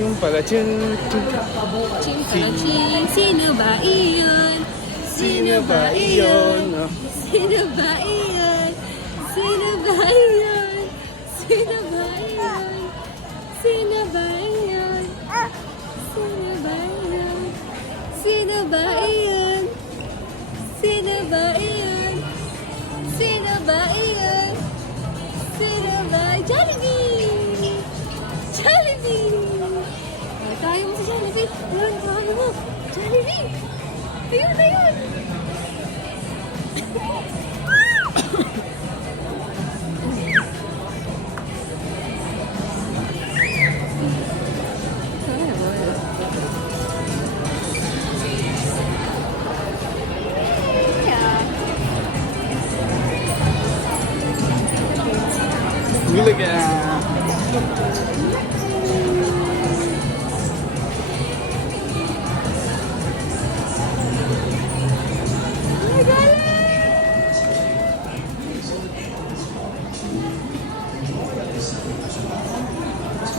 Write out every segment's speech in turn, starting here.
Ching pala ching. Ching pala ching. Sino ba iyon? Sino ba iyon? Sino ba iyon? Sino ba iyon? Sino ba iyon? Sino ba iyon? Sino ba iyon? Sino ba iyon? Sino ba iyon? Sino ba iyon? Sino ba? Jollibee! Jollibee! Tayo mo si Jollibee. Ayun, tayo mo. Jollibee! Ayun, ayun! Gila ka.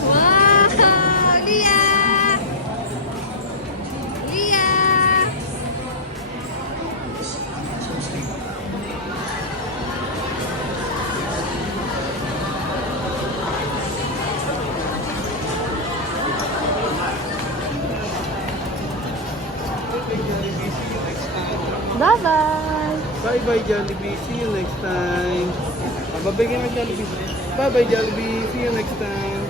Wow! Lia! Lia! Bye-bye! Bye-bye Jollibee. See you next time. Babay ka na Jollibee. Bye-bye Jollibee. See you next time.